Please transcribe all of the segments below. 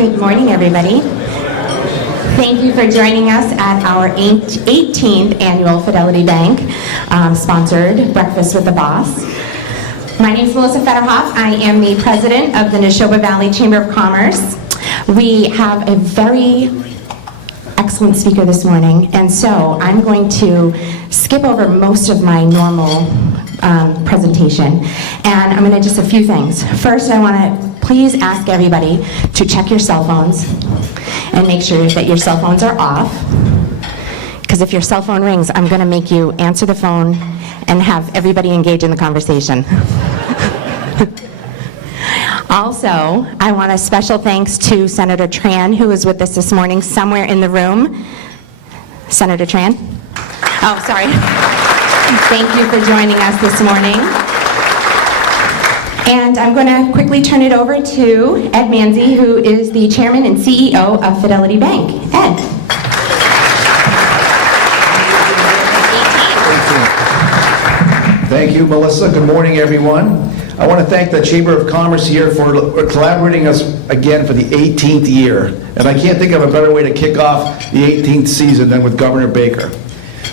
Good morning, everybody. Thank you for joining us at our 18th annual Fidelity Bank sponsored Breakfast with the Boss. My name is Melissa Federhoff. I am the president of the Neshoba Valley Chamber of Commerce. We have a very excellent speaker this morning, and so I'm going to skip over most of my normal presentation, and I'm going to just a few things. First, I want to please ask everybody to check your cell phones and make sure that your cell phones are off, because if your cell phone rings, I'm going to make you answer the phone and have everybody engage in the conversation. Also, I want a special thanks to Senator Tran, who is with us this morning somewhere in the room. Senator Tran? Oh, sorry. Thank you for joining us this morning. And I'm going to quickly turn it over to Ed Manzi, who is the chairman and CEO of Fidelity Bank. Ed. Thank you, Melissa. Good morning, everyone. I want to thank the Chamber of Commerce here for collaborating us again for the 18th year. And I can't think of a better way to kick off the 18th season than with Governor Baker.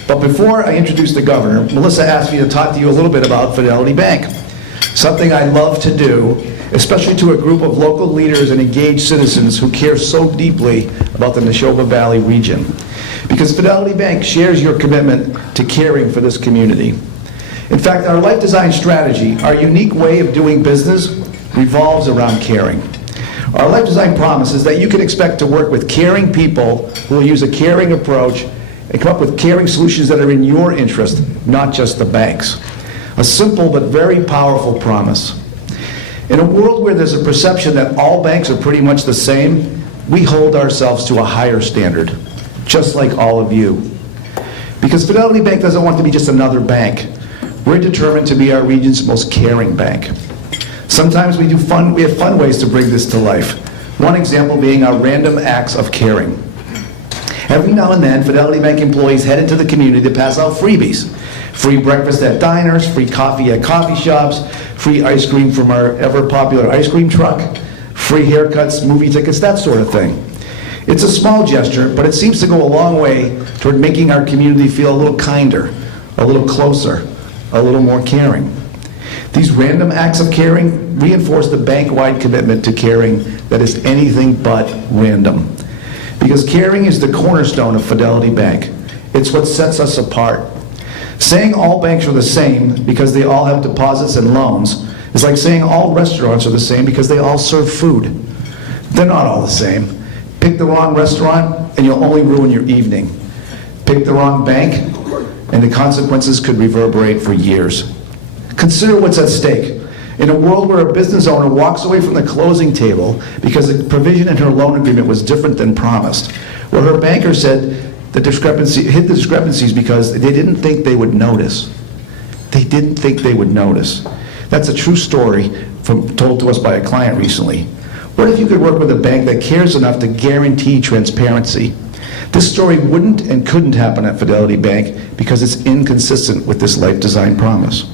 But before I introduce the governor, Melissa asked me to talk to you a little bit about Fidelity Bank. Something I love to do, especially to a group of local leaders and engaged citizens who care so deeply about the Neshoba Valley region. Because Fidelity Bank shares your commitment to caring for this community. In fact, our life design strategy, our unique way of doing business, revolves around caring. Our life design promise is that you can expect to work with caring people who will use a caring approach and come up with caring solutions that are in your interest, not just the bank's. A simple but very powerful promise. In a world where there's a perception that all banks are pretty much the same, we hold ourselves to a higher standard, just like all of you. Because Fidelity Bank doesn't want to be just another bank. We're determined to be our region's most caring bank. Sometimes we have fun ways to bring this to life. One example being our random acts of caring. Every now and then, Fidelity Bank employees head into the community to pass out freebies. Free breakfast at diners, free coffee at coffee shops, free ice cream from our ever-popular ice cream truck, free haircuts, movie tickets, that sort of thing. It's a small gesture, but it seems to go a long way toward making our community feel a little kinder, a little closer, a little more caring. These random acts of caring reinforce the bank-wide commitment to caring that is anything but random. Because caring is the cornerstone of Fidelity Bank. It's what sets us apart. Saying all banks are the same because they all have deposits and loans is like saying all restaurants are the same because they all serve food. They're not all the same. Pick the wrong restaurant and you'll only ruin your evening. Pick the wrong bank and the consequences could reverberate for years. Consider what's at stake. In a world where a business owner walks away from the closing table because a provision in her loan agreement was different than promised, where her banker said hid the discrepancies because they didn't think they would notice. They didn't think they would notice. That's a true story told to us by a client recently. What if you could work with a bank that cares enough to guarantee transparency? This story wouldn't and couldn't happen at Fidelity Bank because it's inconsistent with this life design promise.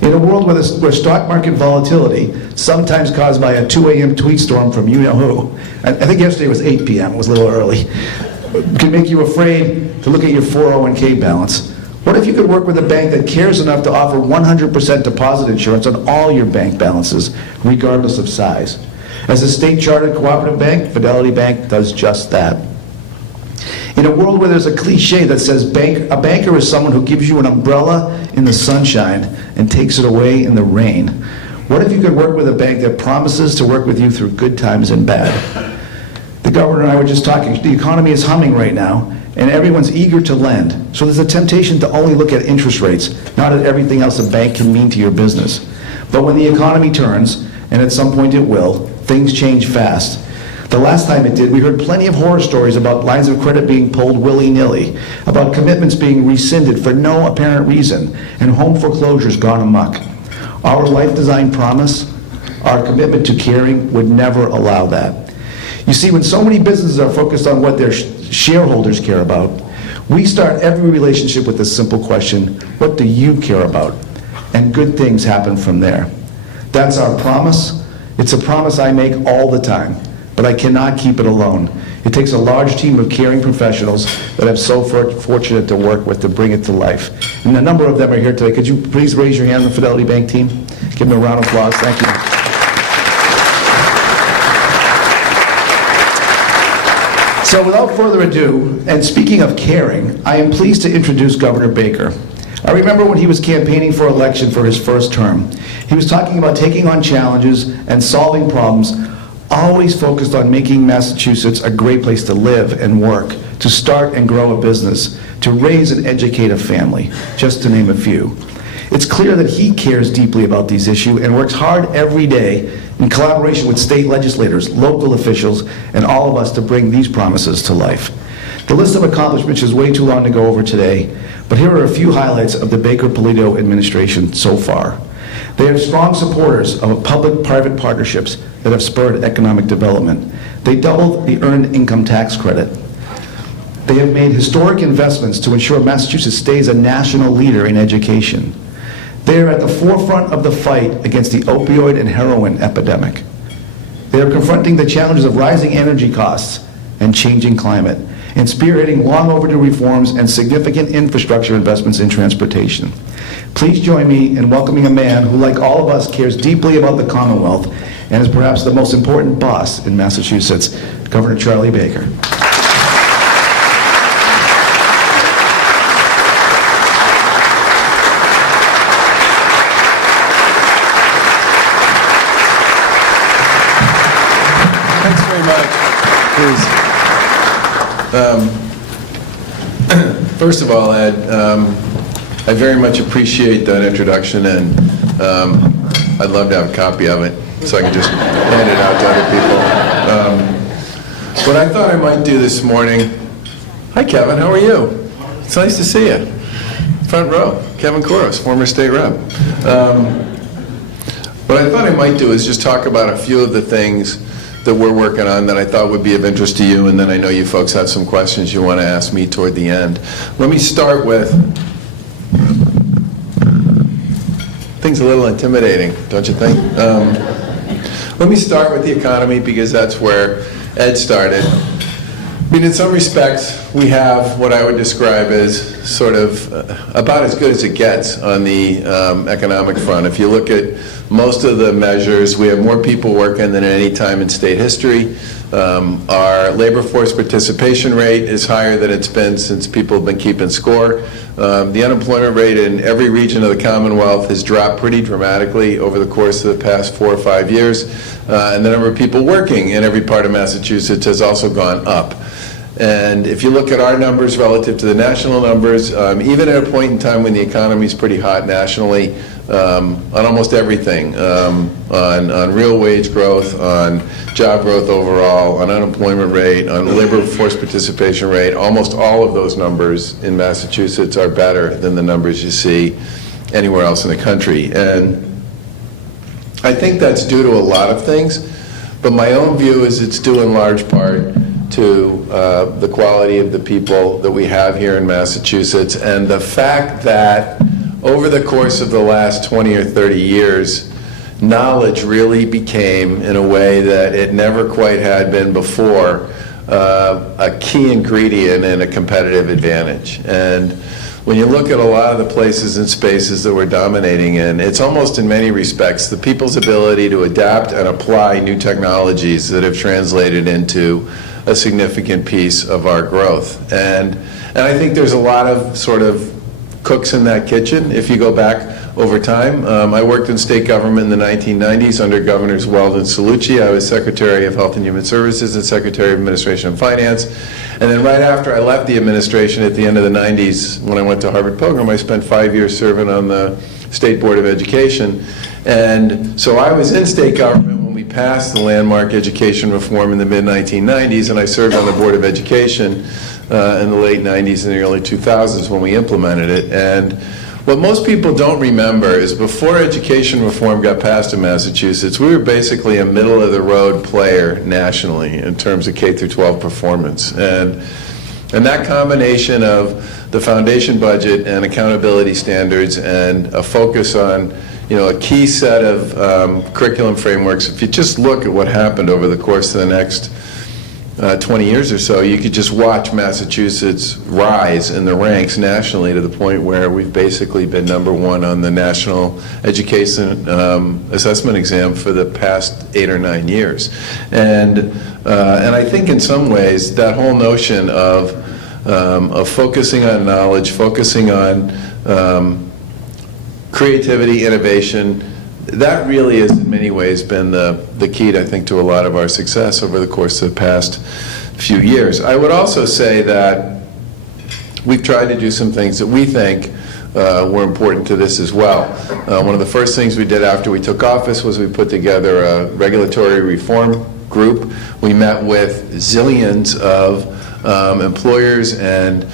In a world where stock market volatility, sometimes caused by a 2 a.m. tweet storm from you-know-who, I think yesterday was 8 p.m., it was a little early, can make you afraid to look at your 401k balance. What if you could work with a bank that cares enough to offer 100% deposit insurance on all your bank balances, regardless of size? As a state-chartered cooperative bank, Fidelity Bank does just that. In a world where there's a cliche that says a banker is someone who gives you an umbrella in the sunshine and takes it away in the rain, what if you could work with a bank that promises to work with you through good times and bad? The governor and I were just talking. The economy is humming right now, and everyone's eager to lend. So there's a temptation to only look at interest rates, not at everything else a bank can mean to your business. But when the economy turns, and at some point it will, things change fast. The last time it did, we heard plenty of horror stories about lines of credit being pulled willy-nilly, about commitments being rescinded for no apparent reason, and home foreclosures gone amok. Our life design promise, our commitment to caring, would never allow that. You see, when so many businesses are focused on what their shareholders care about, we start every relationship with this simple question: what do you care about? And good things happen from there. That's our promise. It's a promise I make all the time. but I cannot keep it alone. It takes a large team of caring professionals that I'm so fortunate to work with to bring it to life. And a number of them are here today. Could you please raise your hand, the Fidelity Bank team? Give them a round of applause. Thank you. So without further ado, and speaking of caring, I am pleased to introduce Governor Baker. I remember when he was campaigning for election for his first term. He was talking about taking on challenges and solving problems, always focused on making Massachusetts a great place to live and work, to start and grow a business, to raise and educate a family, just to name a few. It's clear that he cares deeply about these issues and works hard every day in collaboration with state legislators, local officials, and all of us to bring these promises to life. The list of accomplishments is way too long to go over today, but here are a few highlights of the Baker-Polito administration so far. They are strong supporters of public-private partnerships that have spurred economic development. They doubled the earned income tax credit. They have made historic investments to ensure Massachusetts stays a national leader in education. They are at the forefront of the fight against the opioid and heroin epidemic. They are confronting the challenges of rising energy costs and changing climate, and spearheading long overdue reforms and significant infrastructure investments in transportation. Please join me in welcoming a man who, like all of us, cares deeply about the Commonwealth and is perhaps the most important boss in Massachusetts, Governor Charlie Baker. Thanks very much. First of all, Ed, I very much appreciate that introduction, and I'd love to have a copy of it so I can just hand it out to other people. What I thought I might do this morning, hi Kevin, how are you? It's nice to see you. Front row, Kevin Kouros, former state rep. What I thought I might do is just talk about a few of the things that we're working on that I thought would be of interest to you, and then I know you folks have some questions you want to ask me toward the end. Let me start with, things a little intimidating, don't you think? Let me start with the economy because that's where Ed started. I mean, in some respects, we have what I would describe as sort of about as good as it gets on the economic front. If you look at most of the measures, we have more people working than at any time in state history. Our labor force participation rate is higher than it's been since people have been keeping score. The unemployment rate in every region of the Commonwealth has dropped pretty dramatically over the course of the past 4 or 5 years. And the number of people working in every part of Massachusetts has also gone up. And if you look at our numbers relative to the national numbers, even at a point in time when the economy is pretty hot nationally, on almost everything, on real wage growth, on job growth overall, on unemployment rate, on labor force participation rate, almost all of those numbers in Massachusetts are better than the numbers you see anywhere else in the country. And I think that's due to a lot of things, but my own view is it's due in large part to the quality of the people that we have here in Massachusetts, and the fact that over the course of the last 20 or 30 years, knowledge really became, in a way that it never quite had been before, a key ingredient in a competitive advantage. And when you look at a lot of the places and spaces that we're dominating in, it's almost in many respects the people's ability to adapt and apply new technologies that have translated into a significant piece of our growth. And I think there's a lot of sort of cooks in that kitchen if you go back over time. I worked in state government in the 1990s under Governors Weld and Cellucci. I was Secretary of Health and Human Services and Secretary of Administration and Finance. And then right after I left the administration at the end of the 90s, when I went to Harvard Pilgrim, I spent 5 years serving on the State Board of Education. And so I was in state government when we passed the landmark education reform in the mid-1990s, and I served on the Board of Education in the late 90s and the early 2000s when we implemented it. And what most people don't remember is before education reform got passed in Massachusetts, we were basically a middle-of-the-road player nationally in terms of K through 12 performance. And that combination of the foundation budget and accountability standards and a focus on a key set of curriculum frameworks. If you just look at what happened over the course of the next 20 years or so, you could just watch Massachusetts rise in the ranks nationally to the point where we've basically been #1 on the National Education Assessment Exam for the past 8 or 9 years. And I think in some ways that whole notion of focusing on knowledge, focusing on creativity, innovation, that really has in many ways been the key, I think, to a lot of our success over the course of the past few years. I would also say that we've tried to do some things that we think were important to this as well. One of the first things we did after we took office was we put together a regulatory reform group. We met with zillions of employers and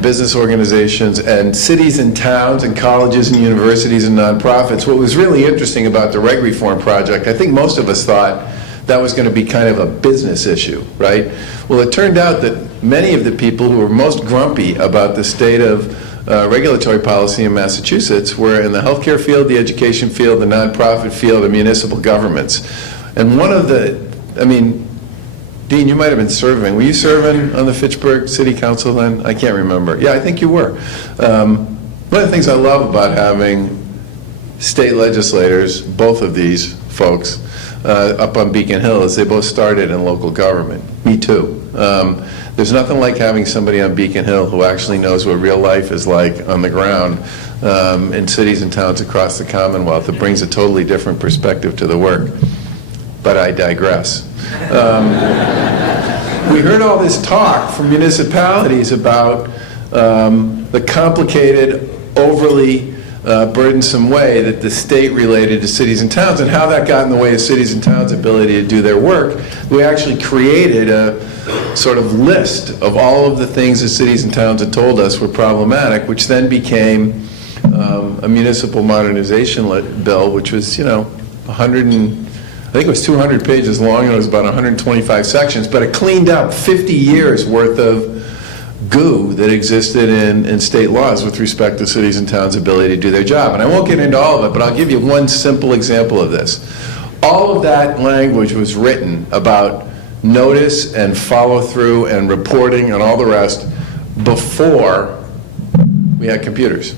business organizations and cities and towns and colleges and universities and nonprofits. What was really interesting about the Reg Reform Project, I think most of us thought that was going to be kind of a business issue, right? Well, it turned out that many of the people who were most grumpy about the state of regulatory policy in Massachusetts were in the healthcare field, the education field, the nonprofit field, and municipal governments. And one of the, Dean, you might have been serving. Were you serving on the Fitchburg City Council then? I can't remember. Yeah, I think you were. One of the things I love about having state legislators, both of these folks, up on Beacon Hill is they both started in local government. Me too. There's nothing like having somebody on Beacon Hill who actually knows what real life is like on the ground in cities and towns across the Commonwealth. It brings a totally different perspective to the work. But I digress. We heard all this talk from municipalities about the complicated, overly burdensome way that the state related to cities and towns and how that got in the way of cities and towns' ability to do their work. We actually created a sort of list of all of the things that cities and towns had told us were problematic, which then became a municipal modernization bill, which was, 200 pages long, and it was about 125 sections, but it cleaned up 50 years worth of goo that existed in state laws with respect to cities and towns' ability to do their job. And I won't get into all of it, but I'll give you one simple example of this. All of that language was written about notice and follow-through and reporting and all the rest before we had computers.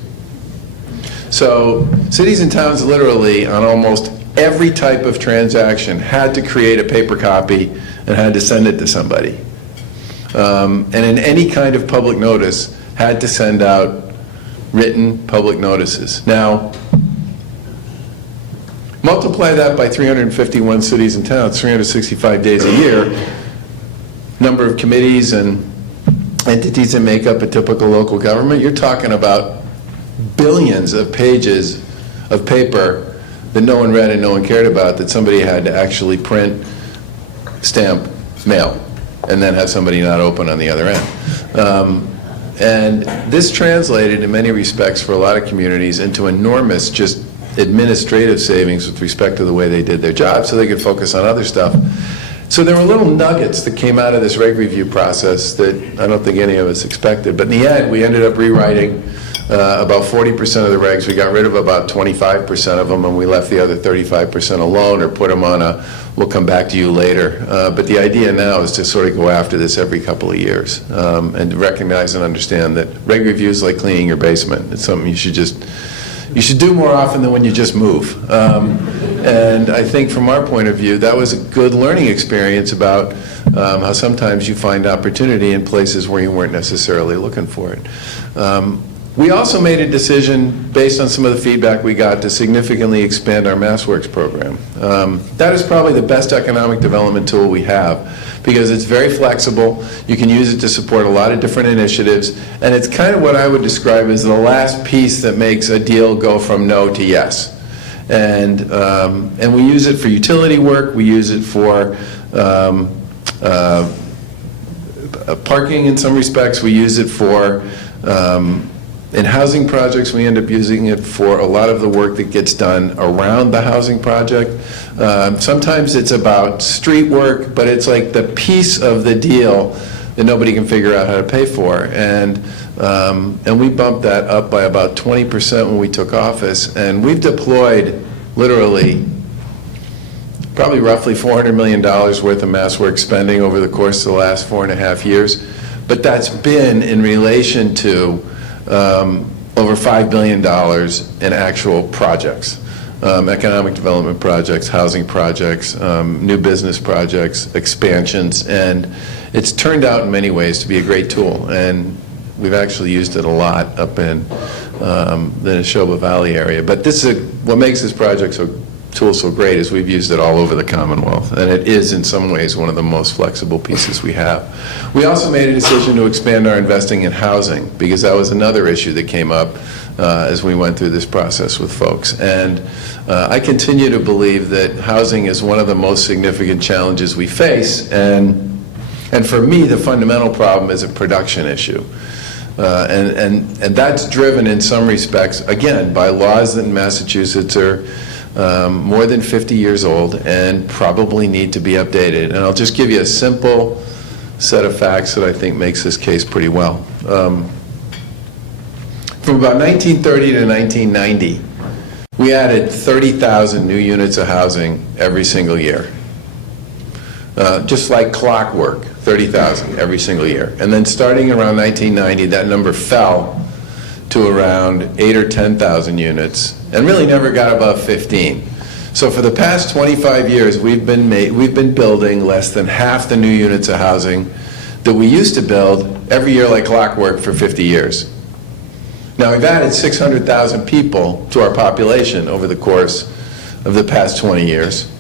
So cities and towns literally on almost every type of transaction had to create a paper copy and had to send it to somebody. And in any kind of public notice, had to send out written public notices. Now, multiply that by 351 cities and towns, 365 days a year, number of committees and entities that make up a typical local government, you're talking about billions of pages of paper that no one read and no one cared about, that somebody had to actually print, stamp, mail, and then have somebody not open on the other end. And this translated in many respects for a lot of communities into enormous just administrative savings with respect to the way they did their job so they could focus on other stuff. So there were little nuggets that came out of this reg review process that I don't think any of us expected. But in the end, we ended up rewriting about 40% of the regs. We got rid of about 25% of them, and we left the other 35% alone or put them on a, we'll come back to you later. But the idea now is to sort of go after this every couple of years and recognize and understand that reg review is like cleaning your basement. It's something you should do more often than when you just move. And I think from our point of view, that was a good learning experience about how sometimes you find opportunity in places where you weren't necessarily looking for it. We also made a decision based on some of the feedback we got to significantly expand our MassWorks program. That is probably the best economic development tool we have because it's very flexible. You can use it to support a lot of different initiatives, and it's kind of what I would describe as the last piece that makes a deal go from no to yes. And we use it for utility work. We use it for parking in some respects. We use it for in housing projects. We end up using it for a lot of the work that gets done around the housing project. Sometimes it's about street work, but it's like the piece of the deal that nobody can figure out how to pay for. And we bumped that up by about 20% when we took office. And we've deployed literally probably roughly $400 million worth of MassWorks spending over the course of the last 4.5 years. But that's been in relation to over $5 billion in actual projects. Economic development projects, housing projects, new business projects, expansions, and it's turned out in many ways to be a great tool, and we've actually used it a lot up in the Neshoba Valley area. But this is what makes this tool so great is we've used it all over the Commonwealth, and it is in some ways one of the most flexible pieces we have. We also made a decision to expand our investing in housing because that was another issue that came up as we went through this process with folks. And I continue to believe that housing is one of the most significant challenges we face, and for me, the fundamental problem is a production issue. And that's driven in some respects, again, by laws that in Massachusetts are more than 50 years old and probably need to be updated. And I'll just give you a simple set of facts that I think makes this case pretty well. From about 1930 to 1990, we added 30,000 new units of housing every single year. Just like clockwork, 30,000 every single year. And then starting around 1990, that number fell to around 8,000 or 10,000 units, and really never got above 15. So for the past 25 years, we've been building less than half the new units of housing that we used to build every year like clockwork for 50 years. Now we've added 600,000 people to our population over the course of the past 20 years,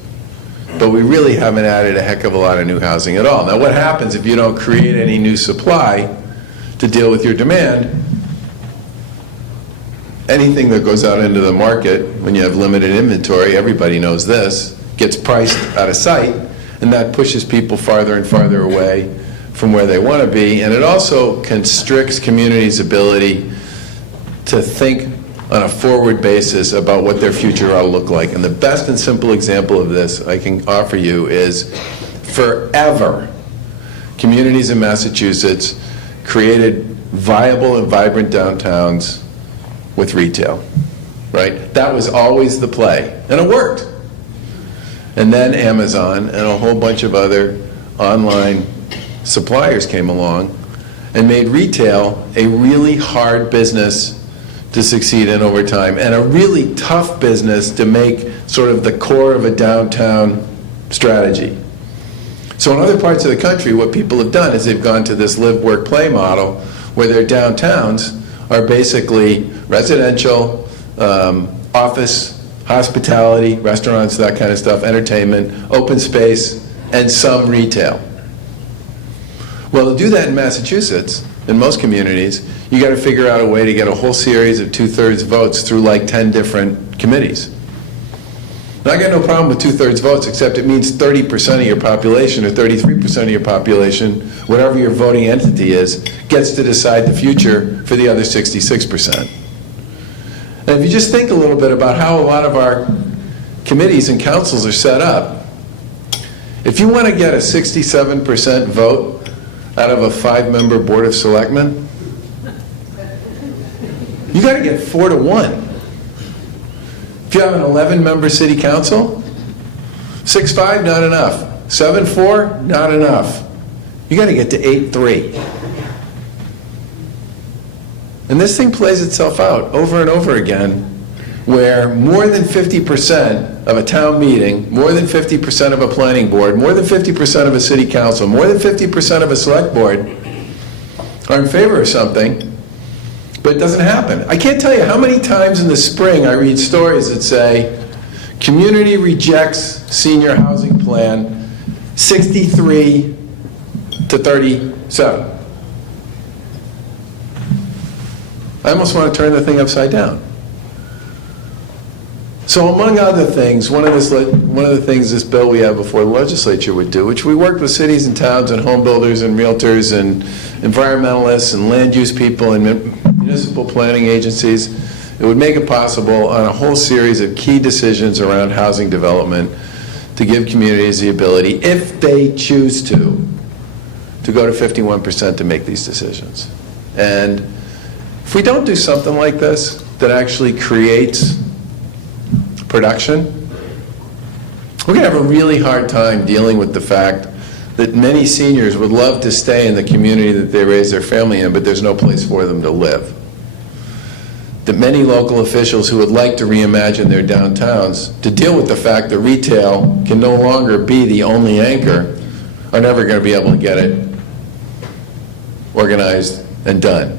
but we really haven't added a heck of a lot of new housing at all. Now what happens if you don't create any new supply to deal with your demand? Anything that goes out into the market when you have limited inventory, everybody knows this, gets priced out of sight, and that pushes people farther and farther away from where they want to be, and it also constricts communities' ability to think on a forward basis about what their future ought to look like. And the best and simple example of this I can offer you is forever, communities in Massachusetts created viable and vibrant downtowns with retail, right? That was always the play, and it worked. And then Amazon and a whole bunch of other online suppliers came along and made retail a really hard business to succeed in over time, and a really tough business to make sort of the core of a downtown strategy. So in other parts of the country, what people have done is they've gone to this live, work, play model where their downtowns are basically residential, office, hospitality, restaurants, that kind of stuff, entertainment, open space, and some retail. Well, to do that in Massachusetts, in most communities, you got to figure out a way to get a whole series of 2/3 votes through like 10 different committees. Now, I got no problem with 2/3 votes, except it means 30% of your population or 33% of your population, whatever your voting entity is, gets to decide the future for the other 66%. And if you just think a little bit about how a lot of our committees and councils are set up, if you want to get a 67% vote out of a 5-member Board of Selectmen, you got to get 4 to 1. If you have an 11-member city council, 6-5, not enough. 7-4, not enough. You got to get to 8-3. And this thing plays itself out over and over again, where more than 50% of a town meeting, more than 50% of a planning board, more than 50% of a city council, more than 50% of a select board are in favor of something, but it doesn't happen. I can't tell you how many times in the spring I read stories that say, community rejects senior housing plan 63 to 37. I almost want to turn the thing upside down. So among other things, one of the things this bill we have before the legislature would do, which we worked with cities and towns and home builders and realtors and environmentalists and land use people and municipal planning agencies, it would make it possible on a whole series of key decisions around housing development to give communities the ability, if they choose to to go to 51% to make these decisions. And if we don't do something like this that actually creates production, we're going to have a really hard time dealing with the fact that many seniors would love to stay in the community that they raise their family in, but there's no place for them to live. That many local officials who would like to reimagine their downtowns to deal with the fact that retail can no longer be the only anchor are never going to be able to get it organized and done.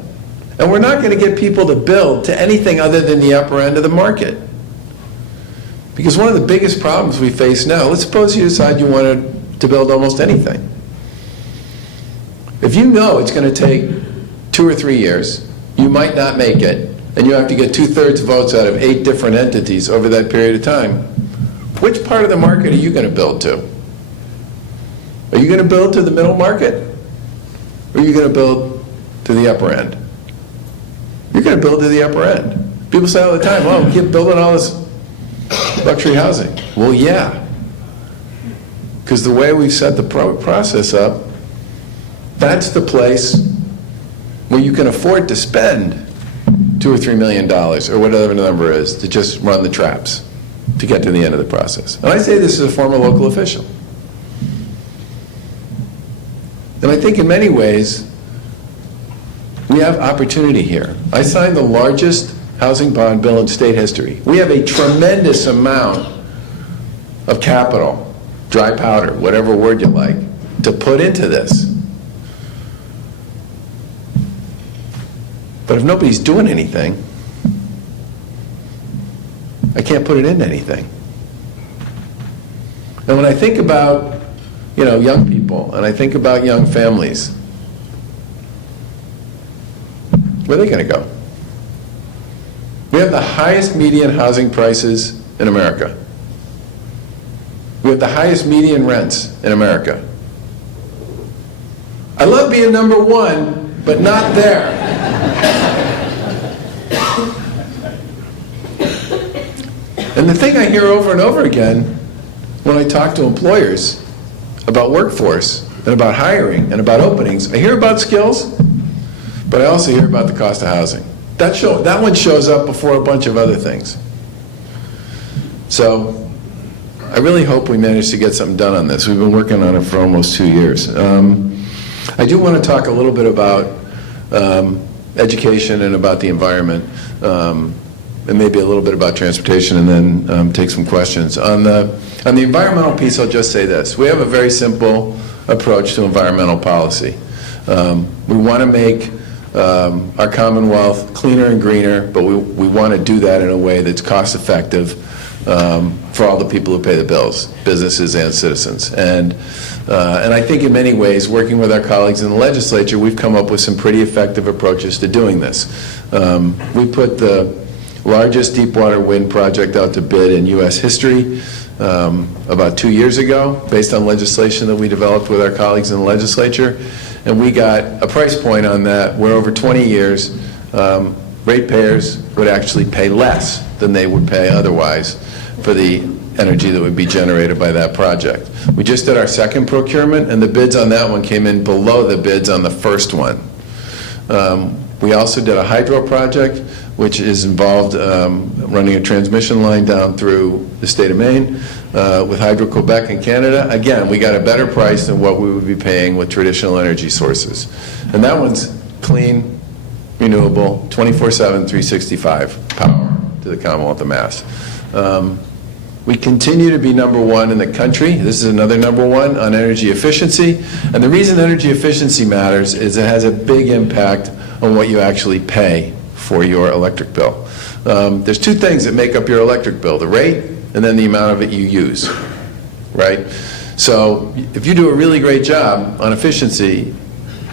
And we're not going to get people to build to anything other than the upper end of the market. Because one of the biggest problems we face now, let's suppose you decide you wanted to build almost anything. If you know it's going to take 2 or 3 years, you might not make it, and you have to get 2/3 votes out of 8 different entities over that period of time, which part of the market are you going to build to? Are you going to build to the middle market? Or are you going to build to the upper end? You're going to build to the upper end. People say all the time, oh, we keep building all this luxury housing. Well, yeah. Because the way we've set the process up, that's the place where you can afford to spend $2 or $3 million, or whatever the number is, to just run the traps to get to the end of the process. And I say this as a former local official. And I think in many ways, we have opportunity here. I signed the largest housing bond bill in state history. We have a tremendous amount of capital, dry powder, whatever word you like, to put into this. But if nobody's doing anything, I can't put it into anything. And when I think about, young people, and I think about young families, where are they going to go? We have the highest median housing prices in America. We have the highest median rents in America. I love being number 1, but not there. And the thing I hear over and over again when I talk to employers about workforce and about hiring and about openings, I hear about skills, but I also hear about the cost of housing. That one shows up before a bunch of other things. So I really hope we manage to get something done on this. We've been working on it for almost 2 years. I do want to talk a little bit about education and about the environment, and maybe a little bit about transportation, and then take some questions. On the environmental piece, I'll just say this. We have a very simple approach to environmental policy. We want to make our Commonwealth cleaner and greener, but we want to do that in a way that's cost effective for all the people who pay the bills, businesses and citizens. And I think in many ways, working with our colleagues in the legislature, we've come up with some pretty effective approaches to doing this. We put the largest deep water wind project out to bid in U.S. history about 2 years ago, based on legislation that we developed with our colleagues in the legislature. And we got a price point on that where over 20 years, ratepayers would actually pay less than they would pay otherwise for the energy that would be generated by that project. We just did our second procurement, and the bids on that one came in below the bids on the first one. We also did a hydro project, which is involved running a transmission line down through the state of Maine with Hydro-Quebec in Canada. Again, we got a better price than what we would be paying with traditional energy sources. And that one's clean, renewable, 24/7, 365 power to the Commonwealth of Mass. We continue to be number 1 in the country. This is another number 1 on energy efficiency. And the reason energy efficiency matters is it has a big impact on what you actually pay for your electric bill. There's 2 things that make up your electric bill: the rate and then the amount of it you use, right? So if you do a really great job on efficiency,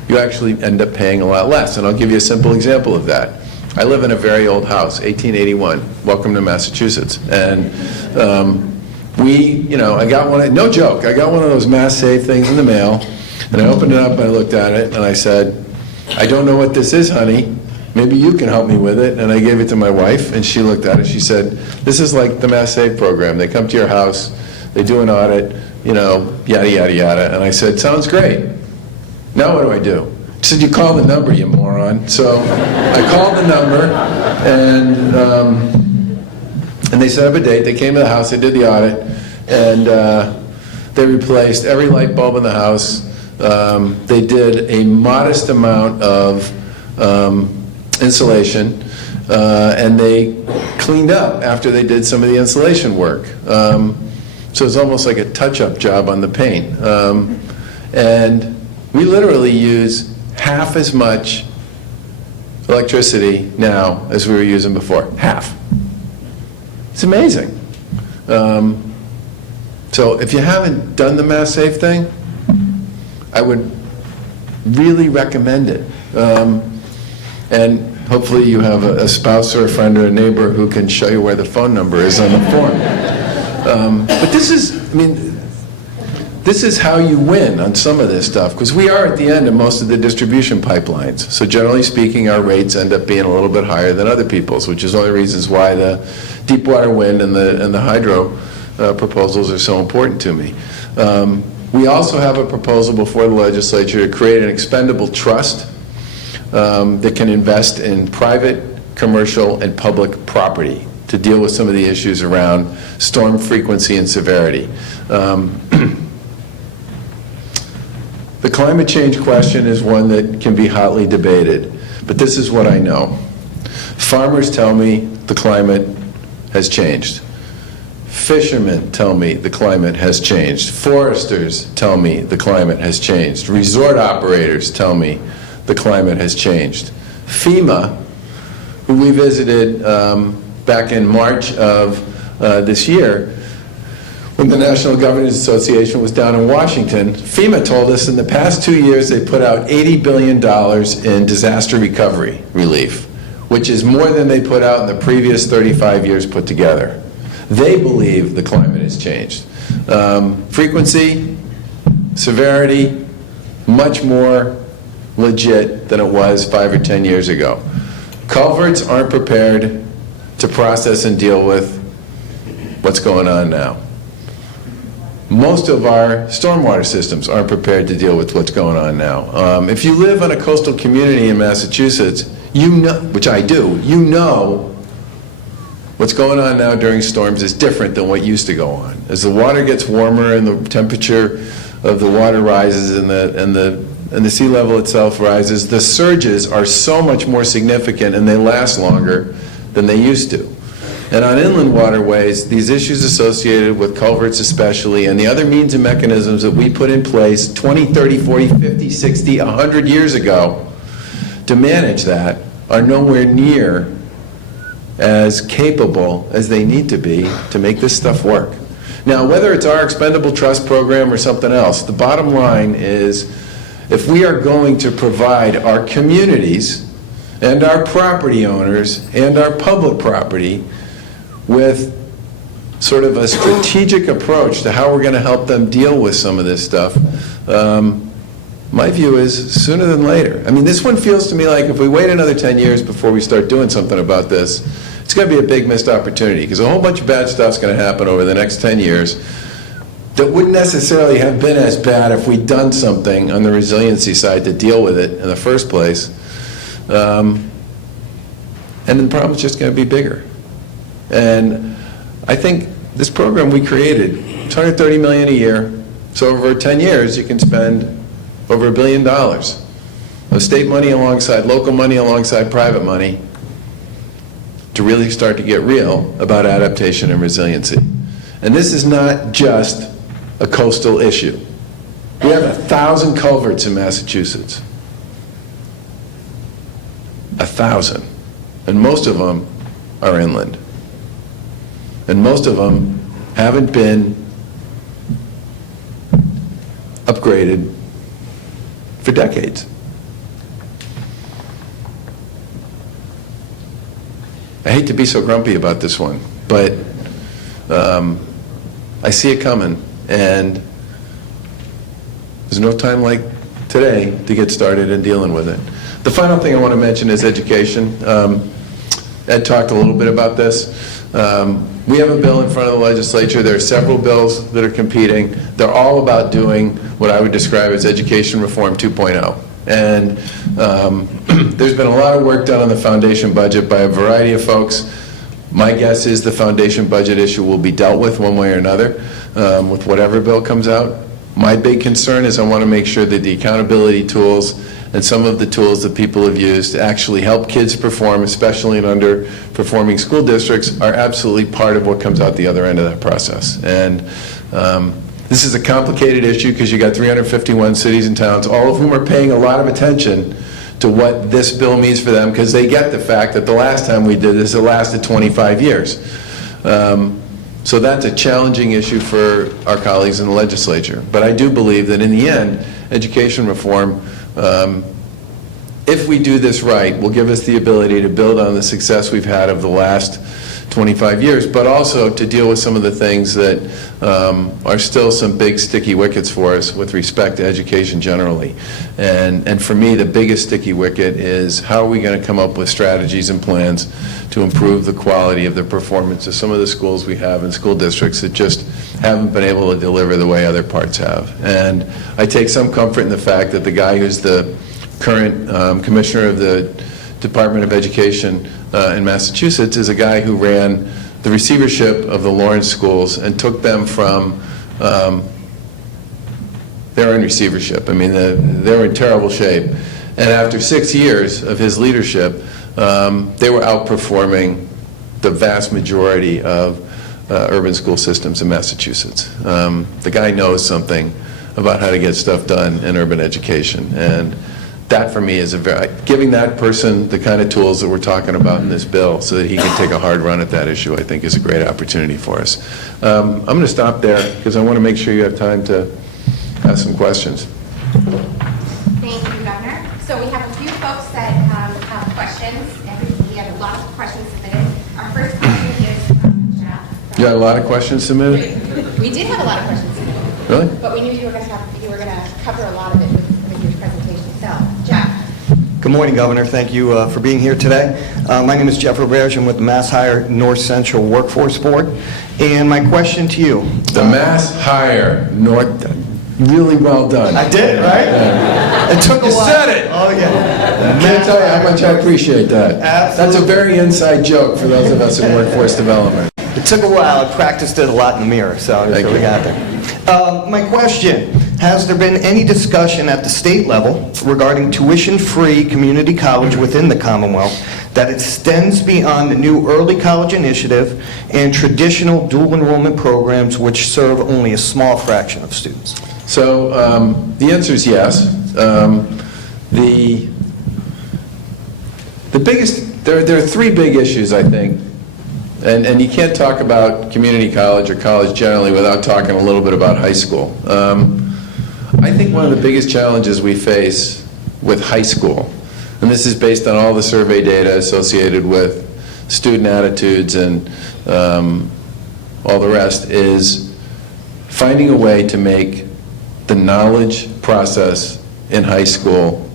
you actually end up paying a lot less. And I'll give you a simple example of that. I live in a very old house, 1881. Welcome to Massachusetts. And I got one, no joke, I got one of those Mass Save things in the mail, and I opened it up and I looked at it and I said, I don't know what this is, honey. Maybe you can help me with it. And I gave it to my wife, and she looked at it. She said, this is like the Mass Save program. They come to your house, they do an audit, yada, yada, yada. And I said, sounds great. Now what do I do? He said, you call the number, you moron. So I called the number, and they set up a date. They came to the house, they did the audit, and they replaced every light bulb in the house. They did a modest amount of insulation, and they cleaned up after they did some of the insulation work. So it's almost like a touch-up job on the paint. And we literally use half as much electricity now as we were using before. Half. It's amazing. So if you haven't done the Mass Save thing, I would really recommend it. And hopefully you have a spouse or a friend or a neighbor who can show you where the phone number is on the form. But this is, I mean, this is how you win on some of this stuff, because we are at the end of most of the distribution pipelines. So generally speaking, our rates end up being a little bit higher than other people's, which is one of the reasons why the deep water wind and the hydro proposals are so important to me. We also have a proposal before the legislature to create an expendable trust that can invest in private, commercial, and public property to deal with some of the issues around storm frequency and severity. The climate change question is one that can be hotly debated, but this is what I know. Farmers tell me the climate has changed. Fishermen tell me the climate has changed. Foresters tell me the climate has changed. Resort operators tell me the climate has changed. FEMA, who we visited back in March of this year, when the National Governors Association was down in Washington, FEMA told us in the past 2 years they put out $80 billion in disaster recovery relief, which is more than they put out in the previous 35 years put together. They believe the climate has changed. Frequency, severity, much more legit than it was 5 or 10 years ago. Culverts aren't prepared to process and deal with what's going on now. Most of our stormwater systems aren't prepared to deal with what's going on now. If you live in a coastal community in Massachusetts, you know, which I do, you know what's going on now during storms is different than what used to go on. As the water gets warmer and the temperature of the water rises and the sea level itself rises, the surges are so much more significant and they last longer than they used to. And on inland waterways, these issues associated with culverts especially, and the other means and mechanisms that we put in place 20, 30, 40, 50, 60, 100 years ago to manage that are nowhere near as capable as they need to be to make this stuff work. Now, whether it's our expendable trust program or something else, the bottom line is if we are going to provide our communities and our property owners and our public property with sort of a strategic approach to how we're going to help them deal with some of this stuff, my view is sooner than later. I mean, this one feels to me like if we wait another 10 years before we start doing something about this, it's going to be a big missed opportunity, because a whole bunch of bad stuff's going to happen over the next 10 years that wouldn't necessarily have been as bad if we'd done something on the resiliency side to deal with it in the first place. And the problem's just going to be bigger. And I think this program we created, it's $130 million a year. So over 10 years, you can spend over $1 billion of state money alongside local money alongside private money to really start to get real about adaptation and resiliency. And this is not just a coastal issue. We have 1,000 culverts in Massachusetts. 1,000. And most of them are inland. And most of them haven't been upgraded for decades. I hate to be so grumpy about this one, but I see it coming, and there's no time like today to get started in dealing with it. The final thing I want to mention is education. Ed talked a little bit about this. We have a bill in front of the legislature. There are several bills that are competing. They're all about doing what I would describe as education reform 2.0. And there's been a lot of work done on the foundation budget by a variety of folks. My guess is the foundation budget issue will be dealt with one way or another with whatever bill comes out. My big concern is I want to make sure that the accountability tools and some of the tools that people have used to actually help kids perform, especially in underperforming school districts, are absolutely part of what comes out the other end of that process. And this is a complicated issue because you got 351 cities and towns, all of whom are paying a lot of attention to what this bill means for them, because they get the fact that the last time we did this, it lasted 25 years. So that's a challenging issue for our colleagues in the legislature. But I do believe that in the end, education reform, if we do this right, will give us the ability to build on the success we've had of the last 25 years, but also to deal with some of the things that are still some big sticky wickets for us with respect to education generally. And for me, the biggest sticky wicket is how are we going to come up with strategies and plans to improve the quality of the performance of some of the schools we have in school districts that just haven't been able to deliver the way other parts have. And I take some comfort in the fact that the guy who's the current commissioner of the Department of Education in Massachusetts is a guy who ran the receivership of the Lawrence schools and took them from, they were in receivership. I mean, they were in terrible shape. And after 6 years of his leadership, they were outperforming the vast majority of urban school systems in Massachusetts. The guy knows something about how to get stuff done in urban education. And that, for me, is giving that person the kind of tools that we're talking about in this bill so that he can take a hard run at that issue, I think, is a great opportunity for us. I'm going to stop there because I want to make sure you have time to ask some questions. Thank you, Governor. So we have a few folks that have questions, and we have a lot of questions submitted. Our first question is from Jeff. You got a lot of questions submitted? We did have a lot of questions submitted. Really? But we knew you were going to cover a lot of it with your presentation. So, Jeff. Good morning, Governor. Thank you for being here today. My name is Jeff Roberge. I'm with the Mass Hire North Central Workforce Board. And my question to you. The Mass Hire North, really well done. I did, right? It took a You while. said it. Oh, yeah. I can't tell you how much I appreciate that. Absolutely. That's a very inside joke for those of us in workforce development. It took a while. I practiced it a lot in the mirror, so Thank we you. got there. My question, has there been any discussion at the state level regarding tuition-free community college within the Commonwealth that extends beyond the new early college initiative and traditional dual enrollment programs which serve only a small fraction of students? So the answer is yes. The biggest, there are three big issues, I think, and you can't talk about community college or college generally without talking a little bit about high school. I think one of the biggest challenges we face with high school, and this is based on all the survey data associated with student attitudes and all the rest, is finding a way to make the knowledge process in high school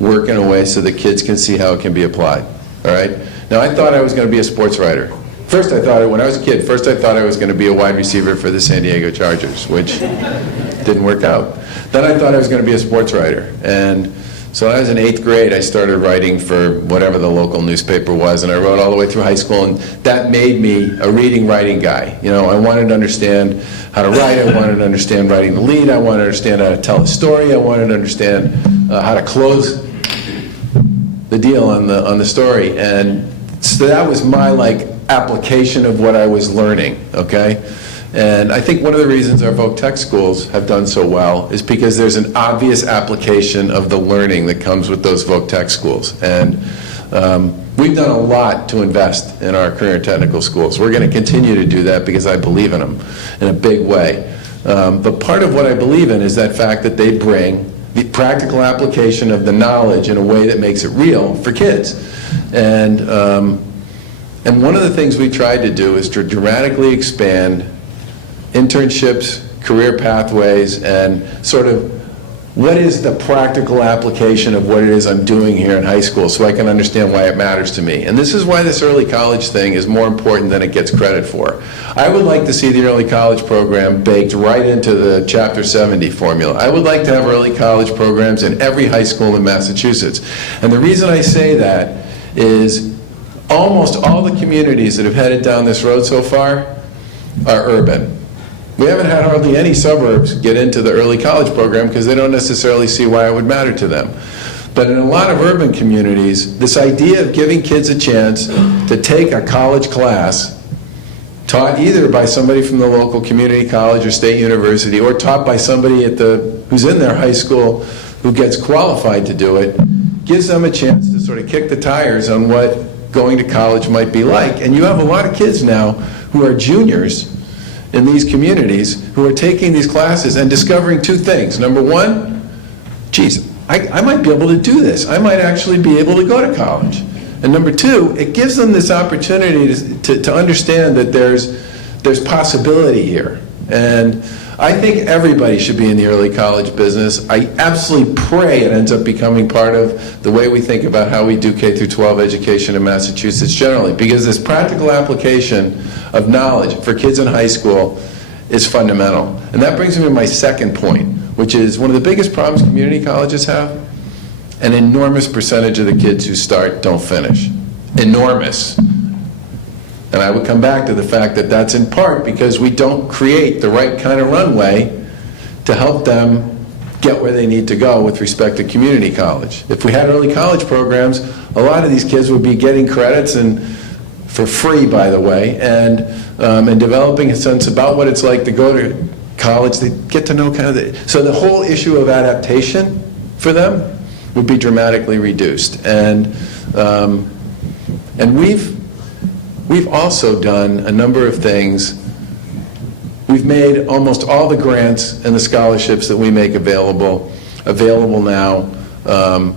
work in a way so that kids can see how it can be applied, all right? Now, I thought I was going to be a sports writer. First, I thought, when I was a kid, I thought I was going to be a wide receiver for the San Diego Chargers, which didn't work out. Then I thought I was going to be a sports writer. And so when I was in 8th grade, I started writing for whatever the local newspaper was, and I wrote all the way through high school, and that made me a reading, writing guy. You know, I wanted to understand how to write, I wanted to understand writing the lead, I wanted to understand how to tell a story, I wanted to understand how to close the deal on the story. And so that was my application of what I was learning, okay? And I think one of the reasons our Voc Tech schools have done so well is because there's an obvious application of the learning that comes with those Voc Tech schools. And we've done a lot to invest in our career and technical schools. We're going to continue to do that because I believe in them in a big way. But part of what I believe in is that fact that they bring the practical application of the knowledge in a way that makes it real for kids. And one of the things we tried to do is to dramatically expand internships, career pathways, and sort of what is the practical application of what it is I'm doing here in high school so I can understand why it matters to me. And this is why this early college thing is more important than it gets credit for. I would like to see the early college program baked right into the Chapter 70 formula. I would like to have early college programs in every high school in Massachusetts. And the reason I say that is almost all the communities that have headed down this road so far are urban. We haven't had hardly any suburbs get into the early college program because they don't necessarily see why it would matter to them. But in a lot of urban communities, this idea of giving kids a chance to take a college class taught either by somebody from the local community college or state university, or taught by somebody who's in their high school who gets qualified to do it, gives them a chance to sort of kick the tires on what going to college might be like. And you have a lot of kids now who are juniors in these communities who are taking these classes and discovering two things. Number one, geez, I might be able to do this. I might actually be able to go to college. And number two, it gives them this opportunity to understand that there's possibility here. And I think everybody should be in the early college business. I absolutely pray it ends up becoming part of the way we think about how we do K through 12 education in Massachusetts generally, because this practical application of knowledge for kids in high school is fundamental. And that brings me to my second point, which is one of the biggest problems community colleges have. An enormous percentage of the kids who start don't finish. Enormous. And I would come back to the fact that that's in part because we don't create the right kind of runway to help them get where they need to go with respect to community college. If we had early college programs, a lot of these kids would be getting credits, and for free, by the way, and developing a sense about what it's like to go to college. They get to know kind of so the whole issue of adaptation for them would be dramatically reduced. And we've also done a number of things. We've made almost all the grants and the scholarships that we make available now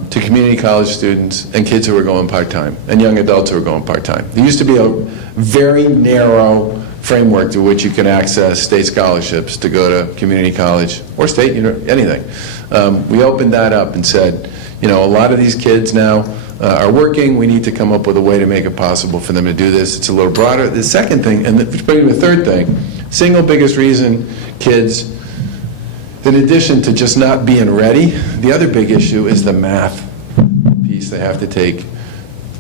to community college students and kids who are going part-time and young adults who are going part-time. There used to be a very narrow framework through which you can access state scholarships to go to community college or state, anything. We opened that up and said, a lot of these kids now are working. We need to come up with a way to make it possible for them to do this. It's a little broader. The second thing, and which brings me to the third thing, single biggest reason kids, in addition to just not being ready, the other big issue is the math piece they have to take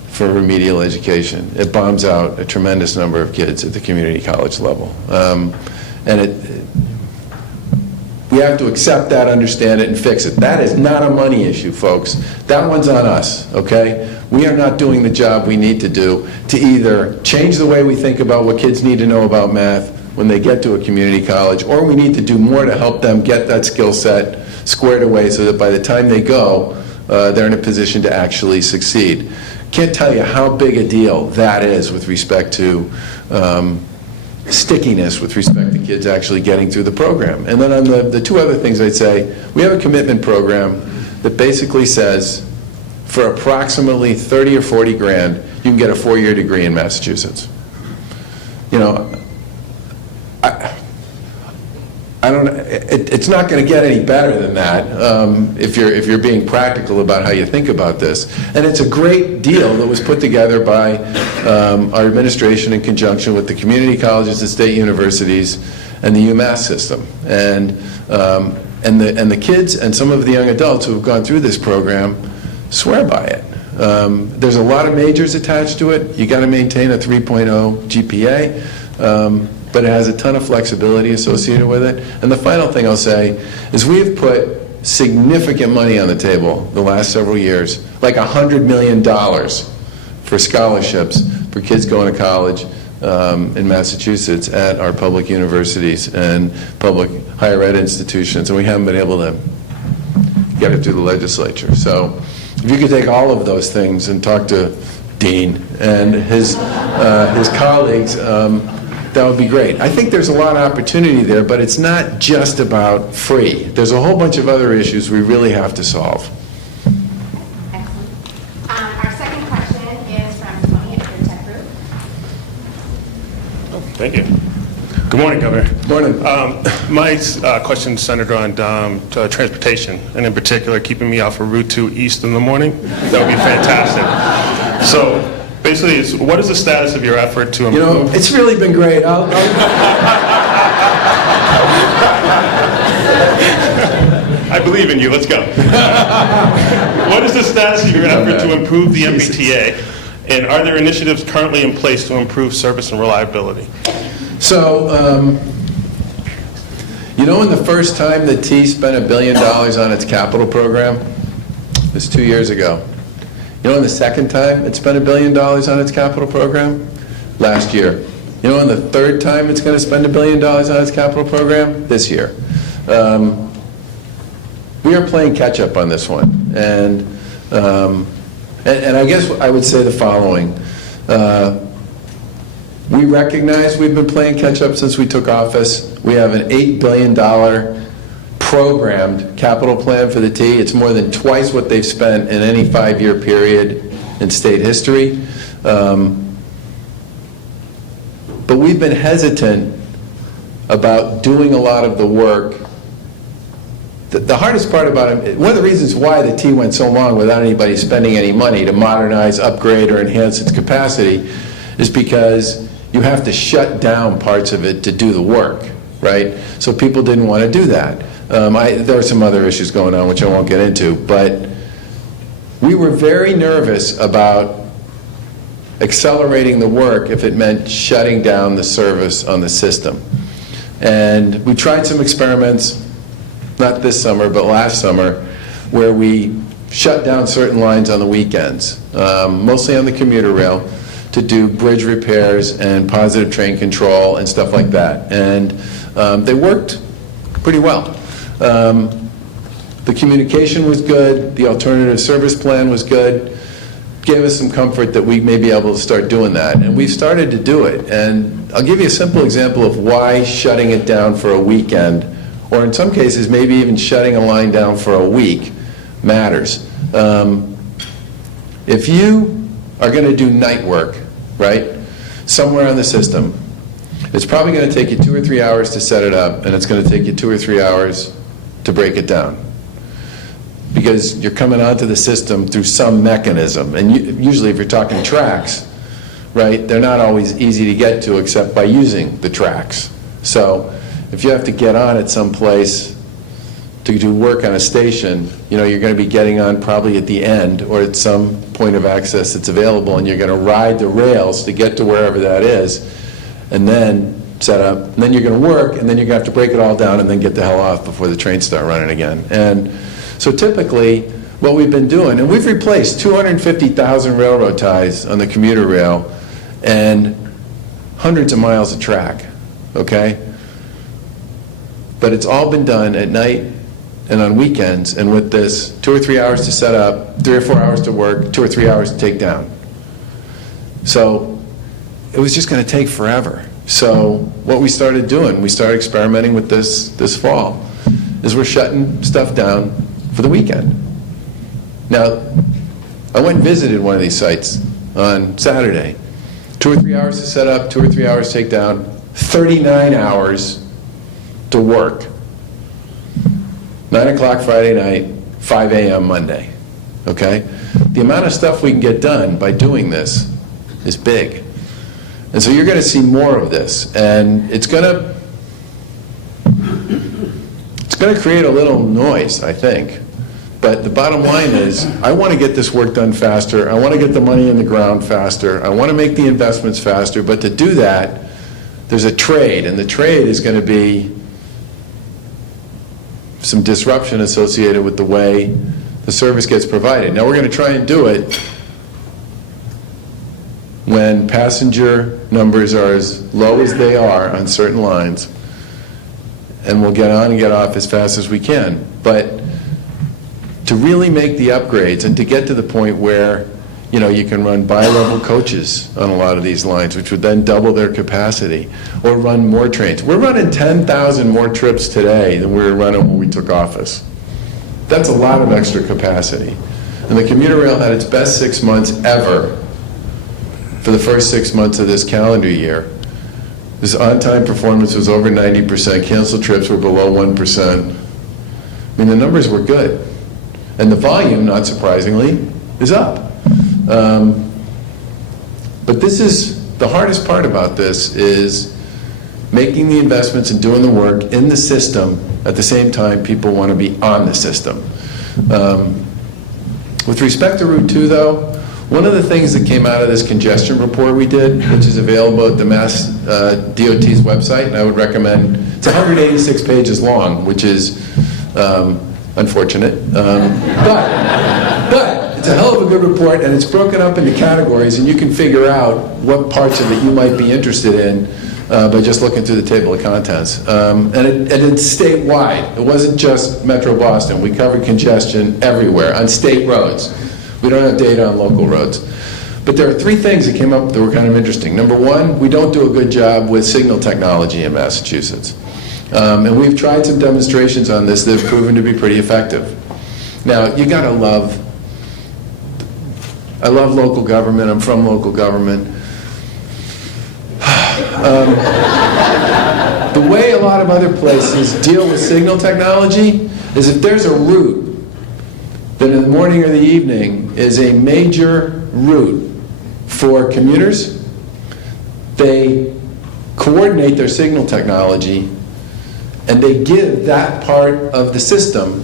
for remedial education. It bombs out a tremendous number of kids at the community college level. We have to accept that, understand it, and fix it. That is not a money issue, folks. That one's on us, okay? We are not doing the job we need to do to either change the way we think about what kids need to know about math when they get to a community college, or we need to do more to help them get that skill set squared away so that by the time they go, they're in a position to actually succeed. Can't tell you how big a deal that is with respect to stickiness with respect to kids actually getting through the program. And then on the two other things I'd say, we have a commitment program that basically says for approximately 30 or 40 grand, you can get a 4-year degree in Massachusetts. I don't. It's not going to get any better than that if you're being practical about how you think about this. And it's a great deal that was put together by our administration in conjunction with the community colleges and state universities and the UMass system. And the kids and some of the young adults who have gone through this program swear by it. There's a lot of majors attached to it. You got to maintain a 3.0 GPA. But it has a ton of flexibility associated with it. And the final thing I'll say is we have put significant money on the table the last several years, like $100 million for scholarships for kids going to college in Massachusetts at our public universities and public higher ed institutions, and we haven't been able to get it through the legislature. So if you could take all of those things and talk to Dean and his colleagues, that would be great. I think there's a lot of opportunity there, but it's not just about free. There's a whole bunch of other issues we really have to solve. Excellent. Our second question is from Tony at Good Tech Group. Thank you. Good Good morning, Governor. Morning. My question is centered on transportation, and in particular, keeping me off of Route 2 east in the morning. That would be fantastic. So, basically, what is the status of your effort to You improve? know, it's really been great. I believe in you. Let's go. What is the status of your effort to improve the MBTA, and are there initiatives currently in place to improve service and reliability? So, you know, when the first time the T spent $1 billion on its capital program? It was 2 years ago. You know when the second time it spent $1 billion on its capital program? Last year. You know when the third time it's going to spend $1 billion on its capital program? This year. We are playing catch-up on this one. And I guess I would say the following. We recognize we've been playing catch-up since we took office. We have an $8 billion programmed capital plan for the T. It's more than twice what they've spent in any 5-year period in state history. But we've been hesitant about doing a lot of the work. The hardest part about it, one of the reasons why the T went so long without anybody spending any money to modernize, upgrade, or enhance its capacity is because you have to shut down parts of it to do the work, right? So people didn't want to do that. There are some other issues going on which I won't get into, but we were very nervous about accelerating the work if it meant shutting down the service on the system. And we tried some experiments, not this summer, but last summer, where we shut down certain lines on the weekends, mostly on the commuter rail, to do bridge repairs and positive train control and stuff like that. And they worked pretty well. The communication was good, the alternative service plan was good, gave us some comfort that we may be able to start doing that. And we've started to do it. And I'll give you a simple example of why shutting it down for a weekend, or in some cases maybe even shutting a line down for a week, matters. If you are going to do night work, right, somewhere on the system, it's probably going to take you 2 or 3 hours to set it up, and it's going to take you 2 or 3 hours to break it down. Because you're coming onto the system through some mechanism. And usually if you're talking tracks, right, they're not always easy to get to except by using the tracks. So if you have to get on at some place to do work on a station, you know, you're going to be getting on probably at the end or at some point of access that's available, and you're going to ride the rails to get to wherever that is, and then set up, and then you're going to work, and then you're going to have to break it all down and then get the hell off before the trains start running again. And so typically, what we've been doing, and we've replaced 250,000 railroad ties on the commuter rail and hundreds of miles of track, okay? But it's all been done at night and on weekends, and with this 2 or 3 hours to set up, 3 or 4 hours to work, 2 or 3 hours to take down. So it was just going to take forever. So what we started doing, we started experimenting with this fall, is we're shutting stuff down for the weekend. Now, I went and visited one of these sites on Saturday. 2 or 3 hours to set up, 2 or 3 hours to take down, 39 hours to work. 9 o'clock Friday night, 5 a.m. Monday, okay? The amount of stuff we can get done by doing this is big. And so you're going to see more of this, and it's going to create a little noise, I think. But the bottom line is, I want to get this work done faster. I want to get the money in the ground faster. I want to make the investments faster. But to do that, there's a trade, and the trade is going to be some disruption associated with the way the service gets provided. Now, we're going to try and do it when passenger numbers are as low as they are on certain lines, and we'll get on and get off as fast as we can. But to really make the upgrades and to get to the point where, you know, you can run bi-level coaches on a lot of these lines, which would then double their capacity, or run more trains. We're running 10,000 more trips today than we were running when we took office. That's a lot of extra capacity. And the commuter rail had its best 6 months ever for the first 6 months of this calendar year. This on-time performance was over 90%. Canceled trips were below 1%. I mean, the numbers were good. And the volume, not surprisingly, is up. But this is, the hardest part about this is making the investments and doing the work in the system at the same time people want to be on the system. With respect to Route 2, though, one of the things that came out of this congestion report we did, which is available at the Mass DOT's website, and I would recommend, it's 186 pages long, which is unfortunate. But it's a hell of a good report, and it's broken up into categories, and you can figure out what parts of it you might be interested in by just looking through the table of contents. And it's statewide. It wasn't just Metro Boston. We covered congestion everywhere on state roads. We don't have data on local roads. But there are three things that came up that were kind of interesting. Number one, we don't do a good job with signal technology in Massachusetts. And we've tried some demonstrations on this that have proven to be pretty effective. Now, you gotta love, I love local government, I'm from local government. The way a lot of other places deal with signal technology is if there's a route that in the morning or the evening is a major route for commuters, they coordinate their signal technology and they give that part of the system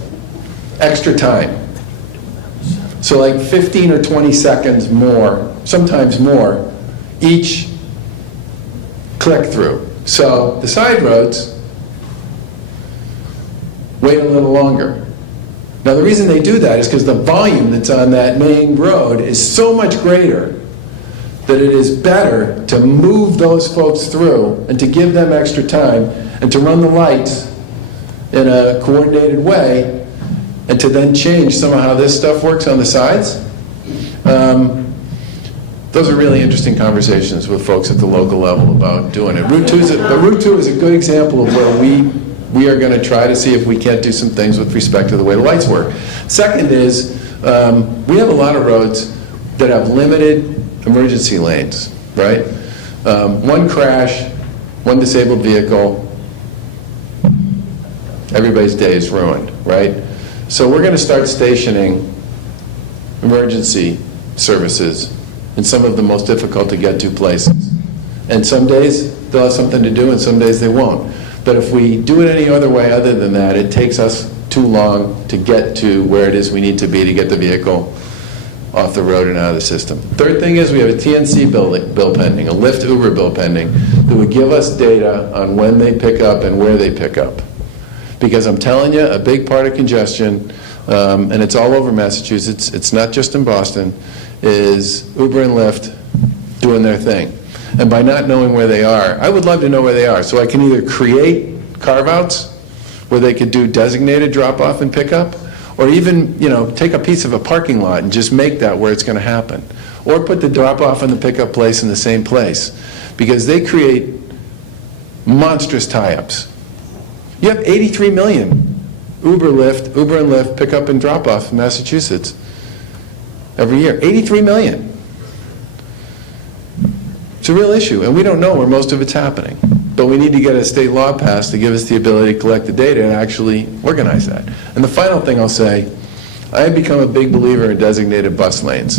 extra time. So like 15 or 20 seconds more, sometimes more, each click through. So the side roads wait a little longer. Now the reason they do that is because the volume that's on that main road is so much greater that it is better to move those folks through and to give them extra time and to run the lights in a coordinated way and to then change some of how this stuff works on the sides. Those are really interesting conversations with folks at the local level about doing it. Route 2 is a good example of where we are going to try to see if we can't do some things with respect to the way the lights work. Second is, we have a lot of roads that have limited emergency lanes, right? One crash, one disabled vehicle, everybody's day is ruined, right? So we're going to start stationing emergency services in some of the most difficult to get to places. And some days they'll have something to do and some days they won't. But if we do it any other way other than that, it takes us too long to get to where it is we need to be to get the vehicle off the road and out of the system. Third thing is we have a TNC bill pending, a Lyft Uber bill pending, that would give us data on when they pick up and where they pick up. Because I'm telling you, a big part of congestion, and it's all over Massachusetts, it's not just in Boston, is Uber and Lyft doing their thing. And by not knowing where they are, I would love to know where they are, so I can either create carve-outs where they could do designated drop-off and pickup, or even, take a piece of a parking lot and just make that where it's going to happen. Or put the drop-off and the pickup place in the same place. Because they create monstrous tie-ups. You have 83 million Uber and Lyft pickup and drop-off in Massachusetts every year. 83 million. It's a real issue, and we don't know where most of it's happening. But we need to get a state law passed to give us the ability to collect the data and actually organize that. And the final thing I'll say, I have become a big believer in designated bus lanes.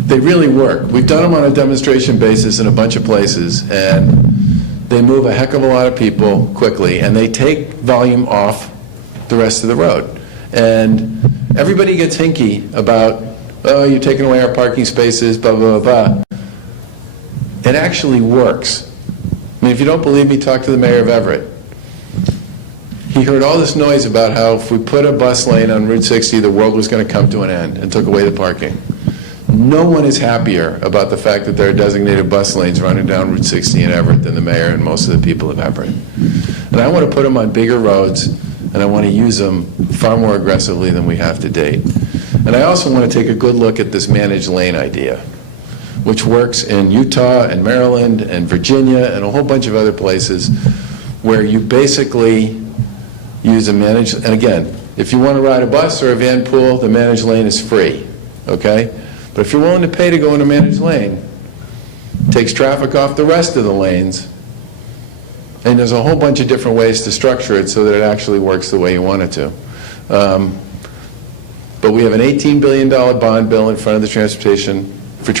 They really work. We've done them on a demonstration basis in a bunch of places, and they move a heck of a lot of people quickly, and they take volume off the rest of the road. And everybody gets hinky about, oh, you're taking away our parking spaces, blah, blah, blah. It actually works. I mean, if you don't believe me, talk to the mayor of Everett. He heard all this noise about how if we put a bus lane on Route 60, the world was going to come to an end, and took away the parking. No one is happier about the fact that there are designated bus lanes running down Route 60 in Everett than the mayor and most of the people of Everett. And I want to put them on bigger roads, and I want to use them far more aggressively than we have to date. And I also want to take a good look at this managed lane idea, which works in Utah and Maryland and Virginia and a whole bunch of other places where you basically use a managed, and again, if you want to ride a bus or a van pool, the managed lane is free, okay? But if you're willing to pay to go in a managed lane, takes traffic off the rest of the lanes, and there's a whole bunch of different ways to structure it so that it actually works the way you want it to. But we have an $18 billion bond bill in front of the transportation in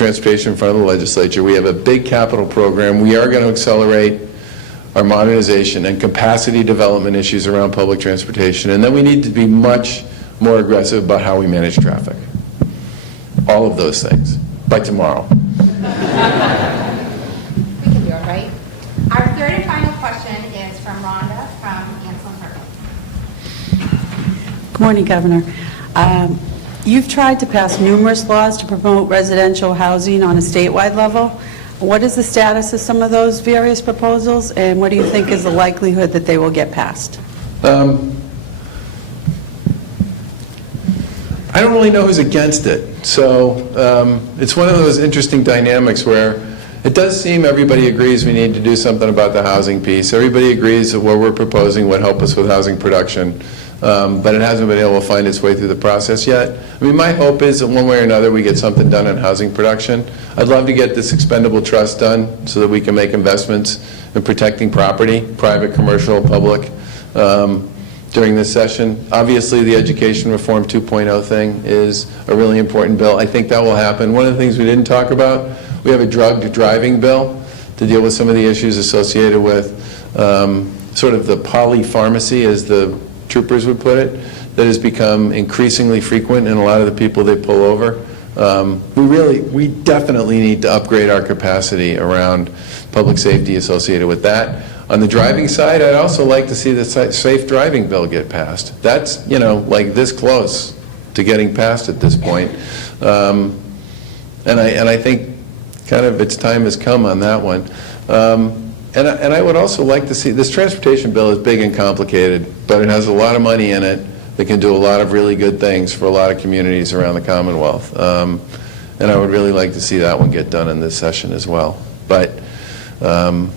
front of the legislature. We have a big capital program. We are going to accelerate our modernization and capacity development issues around public transportation. And then we need to be much more aggressive about how we manage traffic. All of those things by tomorrow. We can do it, right? Our third and final question is from Rhonda from Anselm Circle. Good morning, Governor. You've tried to pass numerous laws to promote residential housing on a statewide level. What is the status of some of those various proposals, and what do you think is the likelihood that they will get passed? I don't really know who's against it. So it's one of those interesting dynamics where it does seem everybody agrees we need to do something about the housing piece. Everybody agrees that what we're proposing would help us with housing production. But it hasn't been able to find its way through the process yet. I mean, my hope is that one way or another we get something done on housing production. I'd love to get this expendable trust done so that we can make investments in protecting property, private, commercial, public, during this session. Obviously, the Education Reform 2.0 thing is a really important bill. I think that will happen. One of the things we didn't talk about, we have a drug driving bill to deal with some of the issues associated with sort of the polypharmacy, as the troopers would put it, that has become increasingly frequent in a lot of the people they pull over. We definitely need to upgrade our capacity around public safety associated with that. On the driving side, I'd also like to see the safe driving bill get passed. That's, like this close to getting passed at this point. And I think kind of its time has come on that one. And I would also like to see, this transportation bill is big and complicated, but it has a lot of money in it that can do a lot of really good things for a lot of communities around the Commonwealth. And I would really like to see that one get done in this session as well. But, and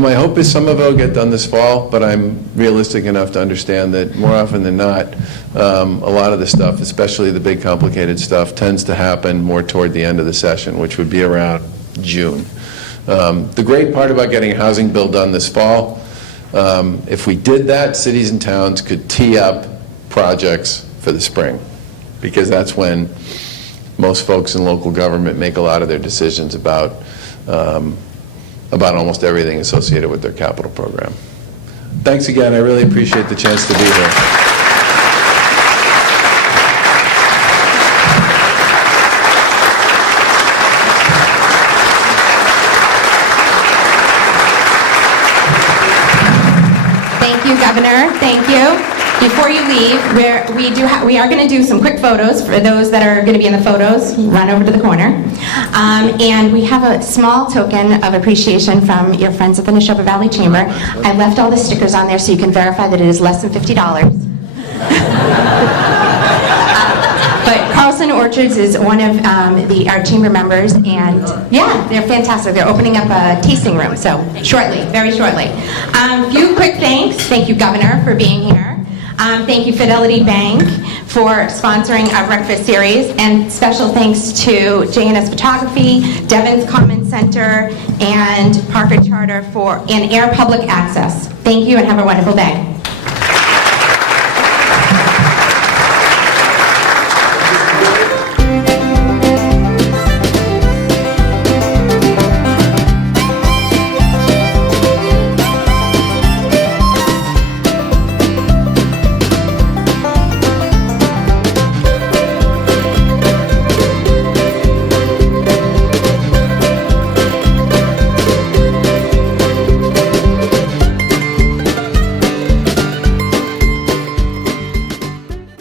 my hope is some of it will get done this fall, but I'm realistic enough to understand that more often than not, a lot of the stuff, especially the big complicated stuff, tends to happen more toward the end of the session, which would be around June. The great part about getting a housing bill done this fall, if we did that, cities and towns could tee up projects for the spring, because that's when most folks in local government make a lot of their decisions about almost everything associated with their capital program. Thanks again. I really appreciate the chance to be here. Governor, thank you. Before you leave, we are going to do some quick photos for those that are going to be in the photos. Run over to the corner. And we have a small token of appreciation from your friends at the Neshoba Valley Chamber. I left all the stickers on there so you can verify that it is less than $50. But Carlson Orchards is one of our chamber members, and yeah, they're fantastic. They're opening up a tasting room, so shortly, very shortly. Few quick thanks. Thank you, Governor, for being here. Thank you, Fidelity Bank, for sponsoring our breakfast series, and special thanks to J&S Photography, Devon's Common Center, and Parker Charter and Air Public Access. Thank you, and have a wonderful day.